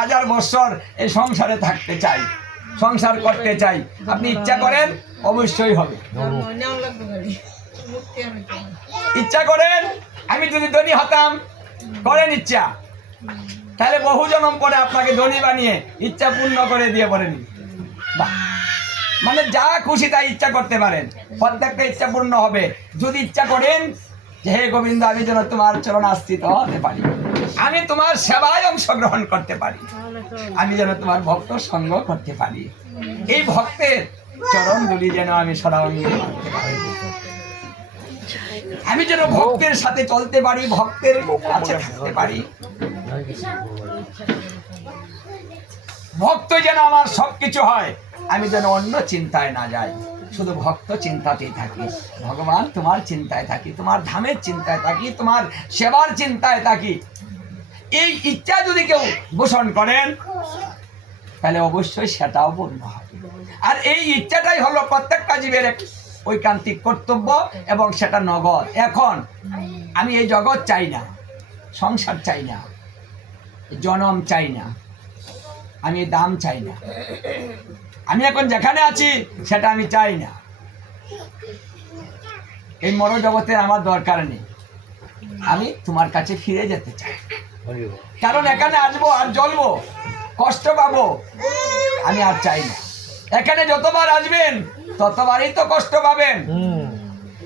হাজার বছর এই সংসারে থাকতে চাই, সংসার করতে চাই, আপনি ইচ্ছা করেন অবশ্যই হবে। ইচ্ছা করেন আমি যদি ধনী হতাম, করেন ইচ্ছা, তাহলে বহু জন্ম পরে আপনাকে ধনী বানিয়ে ইচ্ছা পূর্ণ করে দিয়ে বলেন। মানে যা খুশি তাই ইচ্ছা করতে পারেন, প্রত্যেকটা ইচ্ছা পূর্ণ হবে যদি ইচ্ছা করেন যে হে গোবিন্দ আমি যেন তোমার চরণ আশ্রিত হতে পারি, আমি তোমার সেবায় অংশগ্রহণ করতে পারি, আমি যেন তোমার ভক্ত সঙ্গ করতে পারি, এই ভক্তের চরণ দুলি যেন আমি সদা অঙ্গে মানতে পারি, আমি যেন ভক্তের সাথে চলতে পারি, ভক্তের কাছে থাকতে পারি, ভক্ত যেন আমার সবকিছু হয়, আমি যেন অন্য চিন্তায় না যাই, শুধু ভক্ত চিন্তাতেই থাকি, ভগবান তোমার চিন্তায় থাকি, তোমার ধামের চিন্তায় থাকি, তোমার সেবার চিন্তায় থাকি। এই ইচ্ছা যদি কেউ পোষণ করেন তাহলে অবশ্যই সেটাও পূর্ণ হবে। আর এই ইচ্ছাটাই হলো প্রত্যেকটা জীবের এক ঐকান্তিক কর্তব্য এবং সেটা নগদ। এখন আমি এই জগৎ চাই না, সংসার চাই না, জনম চাই না, আমি দাম চাই না, আমি এখন যেখানে আছি সেটা আমি চাই না, এই মর জগতের আমার দরকার নেই, আমি তোমার কাছে ফিরে যেতে চাই। কারণ এখানে আসবো আর জ্বলবো, কষ্ট পাবো, আমি আর চাই না। এখানে যতবার আসবেন ততবারই তো কষ্ট পাবেন।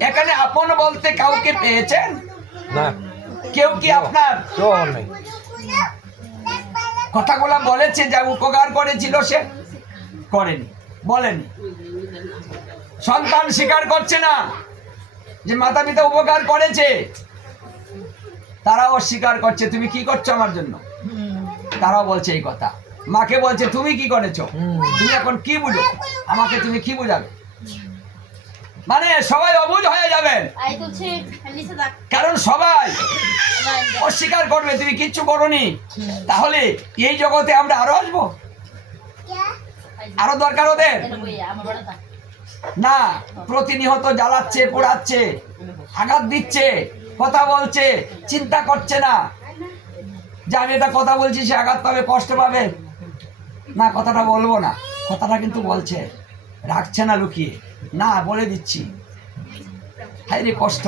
এখানে আপন বলতে কাউকে পেয়েছেন? কেউ কি আপনার কথাগুলো বলেছে যা উপকার করেছিল সে করেনি, বলেনি। সন্তান স্বীকার করছে না যে মাতা পিতা উপকার করেছে, তারাও অস্বীকার করছে তুমি কি করছো আমার জন্য, তারাও বলছে এই কথা। মাকে বলছে তুমি কি করেছো, তুমি এখন কি বুঝো, আমাকে তুমি কি বুঝাবে। মানে সবাই অবুঝ হয়ে যাবেন, কারণ সবাই অস্বীকার করবে তুমি কিচ্ছু করোনি। তাহলে এই জগতে আমরা আরো আসবো, আরো দরকার ওদের না। প্রতিনিয়ত জ্বালাচ্ছে, পোড়াচ্ছে, আঘাত দিচ্ছে, কথা বলছে, চিন্তা করছে না যে আমি এটা কথা বলছি সে আঘাত পাবে, কষ্ট পাবে, না কথাটা বলবো না, কথাটা কিন্তু বলছে, রাখছে না লুকিয়ে, না বলে দিচ্ছি। হায় রে কষ্ট,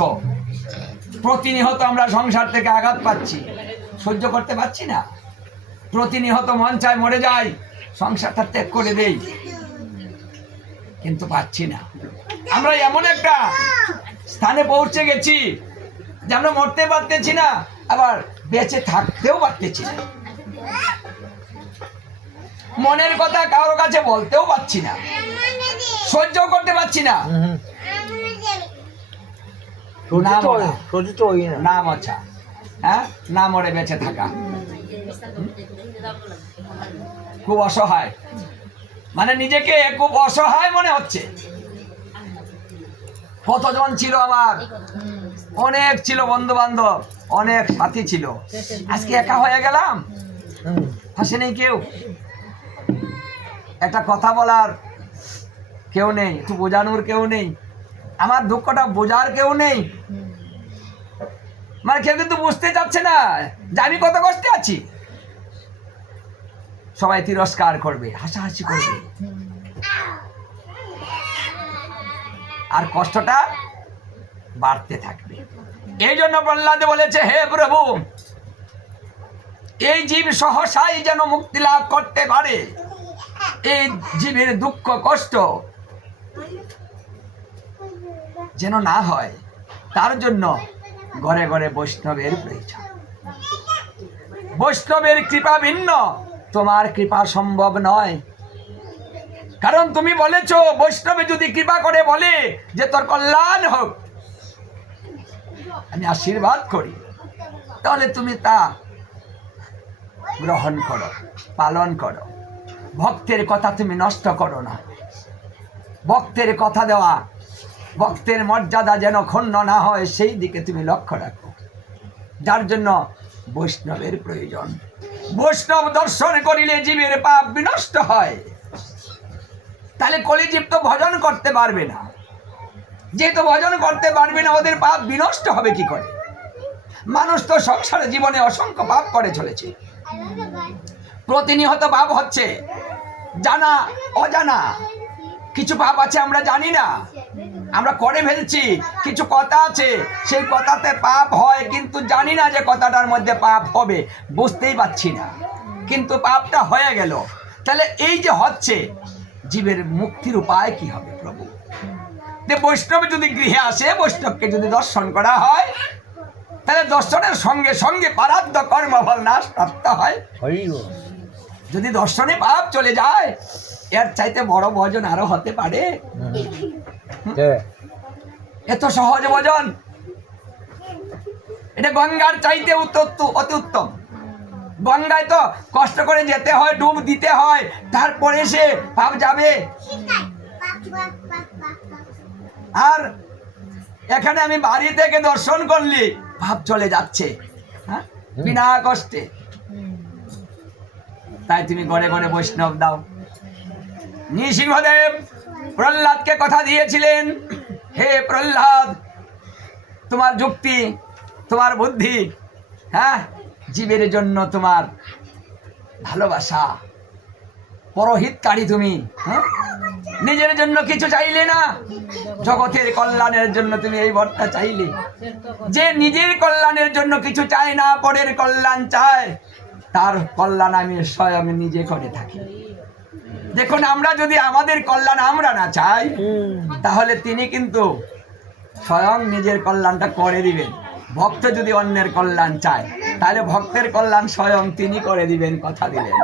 প্রতিনিয়ত আমরা সংসার থেকে আঘাত পাচ্ছি, সহ্য করতে পারছি না, প্রতিনিয়ত মন চায় মরে যাই, সংসারটা ত্যাগ করে দেই, কিন্তু পাচ্ছি না। আমরা এমন একটা স্থানে পৌঁছে গেছি যে আমরা মরতে পারতেছি না, আবার বেঁচে থাকতেও পারতেছি না, মনের কথা কারোর কাছে বলতেও পারছি না, সহ্য করতে পারছি না। না মরছা, হ্যাঁ, না মরে বেঁচে থাকা, খুব অসহায়, মানে নিজেকে খুব অসহায় মনে হচ্ছে। কতজন ছিল আমার, অনেক ছিল বন্ধু বান্ধব, অনেক সাথী ছিল, আজকে একা হয়ে গেলাম, হাসে নেই কেউ, একটা কথা বলার কেউ নেই, একটু বোঝানোর কেউ নেই, আমার দুঃখটা বোঝার কেউ নেই। মানে কেউ কিন্তু বুঝতে চাচ্ছে না যে আমি কত কষ্টে আছি। সবাই তিরস্কার করবে, হাসাহাসি করবে, আর কষ্টটা বাড়তে থাকবে। এই জন্য প্রহ্লাদ বলেছে হে প্রভু, এই জীব সহসাই যেন মুক্তি লাভ করতে পারে, এই জীবের দুঃখ কষ্ট যেন না হয়, তার জন্য ঘরে ঘরে বৈষ্ণবের প্রয়োজন। বৈষ্ণবের কৃপা ভিন্ন, তোমার কৃপা সম্ভব নয়। কারণ তুমি বলেছো বৈষ্ণবে যদি কৃপা করে বলে যে তোর কল্যাণ হোক, আমি আশীর্বাদ করি, তাহলে তুমি তা গ্রহণ করো, পালন করো। ভক্তের কথা তুমি নষ্ট করো না। ভক্তের কথা দেওয়া, ভক্তের মর্যাদা যেন ক্ষুণ্ণ না হয় সেই দিকে তুমি লক্ষ্য রাখো, যার জন্য বৈষ্ণবের প্রয়োজন। বৈষ্ণব দর্শন করিলে জীবের পাপ বিনষ্ট হয়। তাহলে কলিজীব তো ভজন করতে পারবে না, যেহেতু ভজন করতে পারবে না ওদের পাপ বিনষ্ট হবে কি করে? মানুষ তো সংসার জীবনে অসংখ্য পাপ করে চলেছে, প্রতিনিয়ত পাপ হচ্ছে, জানা অজানা কিছু পাপ আছে আমরা জানি না, আমরা করে ফেলছি। কিছু কথা আছে সেই কথাতে পাপ হয়, কিন্তু জানি না যে কথাটার মধ্যে পাপ হবে, বুঝতেই পারছি না, কিন্তু পাপটা হয়ে গেল। তাহলে এই যে হচ্ছে, জীবের মুক্তির উপায় কি হবে প্রভু? যে বৈষ্ণব যদি গৃহে আসে, বৈষ্ণবকে যদি দর্শন করা হয়, তাহলে দর্শনের সঙ্গে সঙ্গে পারাদ্য কর্মফল নাশ প্রাপ্ত হয়। যদি দর্শনে পাপ চলে যায়, এর চাইতে বড় ভজন আরো হতে পারে? এত সহজ ভজন, এটা গঙ্গার চাইতে অতি উত্তম। গঙ্গায় তো কষ্ট করে যেতে হয়, ডুব দিতে হয়, তারপরে সে পাপ যাবে। আর এখানে আমি বাড়ি থেকে দর্শন করলি, পাপ চলে যাচ্ছে, হ্যাঁ, বিনা কষ্টে। তাই তুমি ঘরে ঘরে বৈষ্ণব দাও। নৃসিংহদেব প্রহ্লাদকে কথা দিয়েছিলেন, হে প্রহ্লাদ, তোমার যুক্তি, তোমার বুদ্ধি, হ্যাঁ, জীবের জন্য তোমার ভালোবাসা, পরহিতকারী তুমি, হ্যাঁ, নিজের জন্য কিছু চাইলে না, জগতের কল্যাণের জন্য তুমি এই বরটা চাইলে। যে নিজের কল্যাণের জন্য কিছু চায় না, পরের কল্যাণ চায়, তার কল্যাণ আমি স্বয়ং নিজে করে থাকি। দেখুন, আমরা যদি আমাদের কল্যাণ আমরা না চাই, তাহলে তিনি কিন্তু স্বয়ং নিজের কল্যাণটা করে দিবেন। ভক্ত যদি অন্যের কল্যাণ চায়, তাহলে ভক্তের কল্যাণ স্বয়ং তিনি করে দিবেন, কথা দিলেন।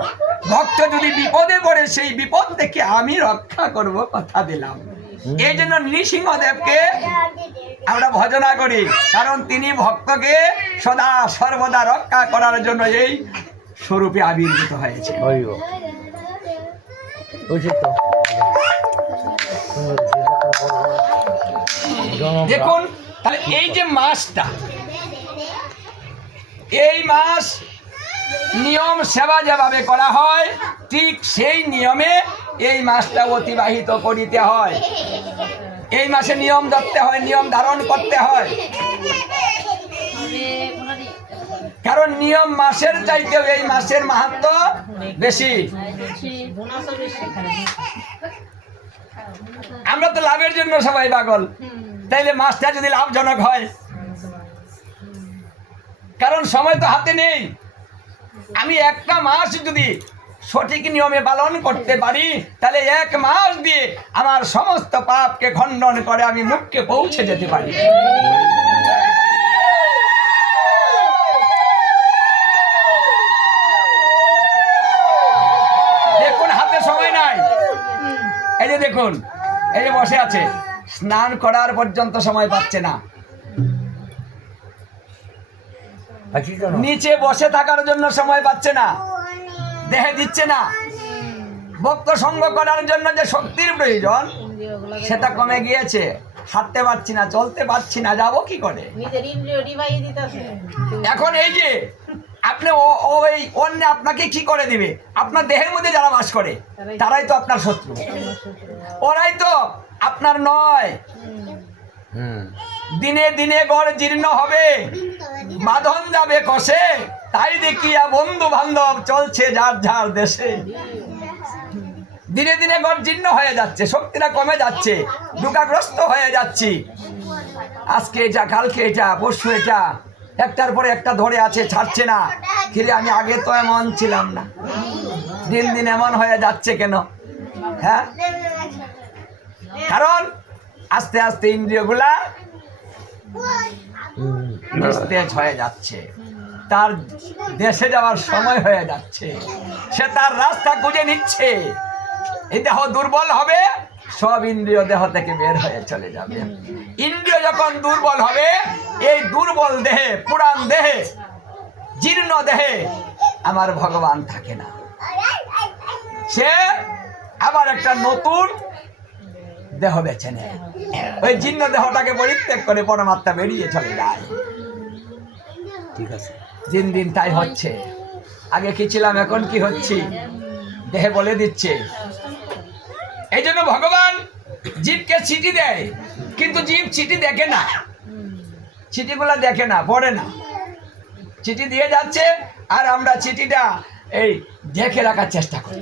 ভক্ত যদি বিপদে পড়ে, সেই বিপদ থেকে আমি রক্ষা করব, কথা দিলাম। এই জন্য নৃসিংহদেবকে আমরা ভজনা করি, কারণ তিনি ভক্তকে সদা সর্বদা রক্ষা করার জন্য এই স্বরূপে আবির্ভূত হয়েছে। দেখুন, তাহলে এই যে মাসটা, এই মাস নিয়ম সেবা যেভাবে করা হয়, ঠিক সেই নিয়মে এই মাসটা অতিবাহিত করিতে হয়। এই মাসে নিয়ম ধরতে হয়, নিয়ম ধারণ করতে হয়, কারণ নিয়ম মাসের চাইতেও এই মাসের মাহাত্ম্য বেশি। আমরা তো লাভের জন্য সবাই পাগল, তাইলে মাসটা যদি লাভজনক হয়, কারণ সময় তো হাতে নেই। আমি একটা মাস যদি সঠিক নিয়মে পালন করতে পারি, তাহলে এক মাস দিয়ে আমার সমস্ত পাপকে খণ্ডন করে আমি মুখকে পৌঁছে যেতে পারি। দেখুন, হাতে সময় নাই। এই যে দেখুন, এই যে বসে আছে, স্নান করার পর্যন্ত সময় পাচ্ছে না, নিচে বসে থাকার জন্য সময় পাচ্ছে না, দেহে দিচ্ছে না। ভক্ত সঙ্গ করার জন্য যে শক্তির প্রয়োজন, সেটা কমে গিয়েছে। হাঁটতে পারছি না, চলতে পারছি না, যাবো কি করে? এখন এই যে আপনি ওই অন্য আপনাকে কি করে দিবে? আপনার দেহের মধ্যে যারা বাস করে, তারাই তো আপনার শত্রু, ওরাই তো আপনার নয়। দিনে দিনে গড় জীর্ণ হবে, বাঁধন যাবে কষে, তাই দেখিয়া বন্ধু বান্ধব চলছে যার যার দেশে। দিনে দিনে গড় জীর্ণ হয়ে যাচ্ছে, শক্তিটা কমে যাচ্ছে, দুঃখগ্রস্ত হয়ে যাচ্ছি। আজকে এটা, কালকে এটা, পরশু এটা, একটার পরে একটা ধরে আছে, ছাড়ছে না। কিরে, আমি আগে তো এমন ছিলাম না, দিন দিন এমন হয়ে যাচ্ছে কেন? হ্যাঁ, কারণ আস্তে আস্তে ইন্দ্রিয়গুলা নিস্তেজ হয়ে যাচ্ছে, তার দেশে যাওয়ার সময় হয়ে যাচ্ছে, সে তার রাস্তা খুঁজে নিচ্ছে। এই দেহ দুর্বল হবে, সব ইন্দ্রিয় দেহ থেকে বের হয়ে চলে যাবে। ইন্দ্রিয় যখন দুর্বল হবে, এই দুর্বল দেহে, পুরাণ দেহে, জীর্ণ দেহে আমার ভগবান থাকে না। সে আবার একটা নতুন দেহ বেছে নেয়, ওই জীর্ণ দেহটাকে পরিত্যাগ করে পরমাত্মা বেরিয়ে চলে যায়। ঠিক আছে, দিন দিন তাই হচ্ছে। আগে কি ছিলাম, এখন কি হচ্ছি, দেহে বলে দিচ্ছে। এই জন্য ভগবান জীবকে চিঠি দেয়, কিন্তু জীব চিঠি দেখে না, চিঠিগুলা দেখে না, পড়ে না, চিঠি দিয়ে যাচ্ছে। আর আমরা চিঠিটা এই দেখে রাখার চেষ্টা করছি।